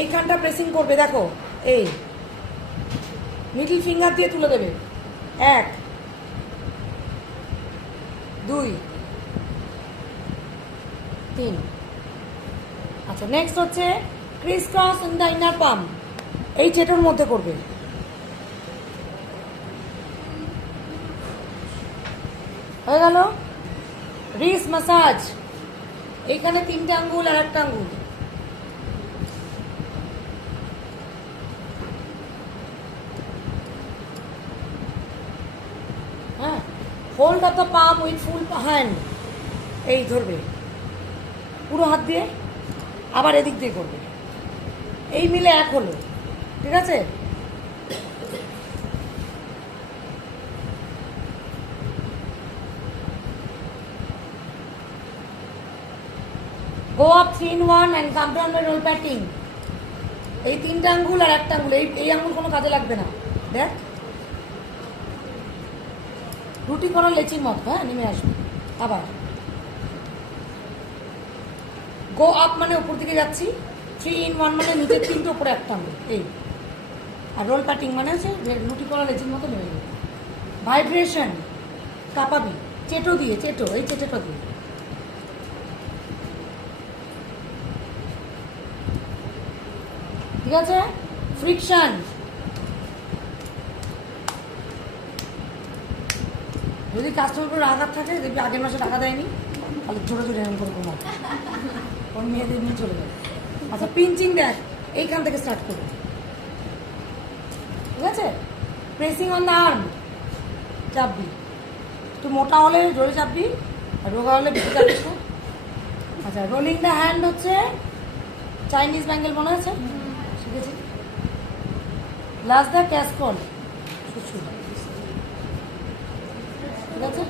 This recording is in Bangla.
এইখানটা প্রেসিং করবে, দেখো এই মিডল ফিঙ্গার দিয়ে তুলে দেবে। 1 2 3। আচ্ছা, নেক্সট হচ্ছে crease cross in the inner palm, এই চেটোর মধ্যে করবে। হয়ে গেল। রিস্ট ম্যাসাজ, এইখানে 3টে আঙ্গুল আর 1টা আঙ্গুল। হ্যাঁ, hold of the palm with full hand, এই ধরবে পুরো হাত দিয়ে, আবার এদিক দিয়ে করবে, এই মিলে এক হলো। ঠিক আছে? Go up 3 in 1 and come down by roll patting, এই 3টে আঙ্গুল আর 1টা আঙ্গুল, এই আঙ্গুল কোনো কাজে লাগবে না। দেখ রুটি করা লেচির মতো, হ্যাঁ নেমে আসবে। আবার গো আপ মানে উপর দিকে যাচ্ছি, 3 in 1 মানে নিচের 3টে উপরে 1টা আঙ্গুল, এই। আর রোল প্যাটিং মানে হচ্ছে রুটি করা লেচির মতো নেমে যাবে। ভাইব্রেশন, কাঁপাবি চেটো দিয়ে, চেটো এই চেটোটা দিয়ে। ঠিক আছে? ফ্রিকশন, যদি কাস্টমার করে আঘাত থাকে, দেখবি আগের মাসে টাকা দেয়নি, তাহলে ছোটো ছোটো এরকম করে তোমার ওর মেয়েদের নিয়ে চলে যাবে। আচ্ছা, পিঞ্চিং দেখ, এইখান থেকে স্টার্ট করবে। ঠিক আছে? প্রেসিং অন দ্য আর্ম, চাপবি, একটু মোটা হলে জোরে চাপবি, আর রোগা হলে বেশি চাপিস না। আচ্ছা, রোলিং দ্য হ্যান্ড হচ্ছে চাইনিজ ব্যাঙ্গেল, মনে আছে? শিখেছি। লাস্ট দ্য ক্যাসকল, ঠিক আছে?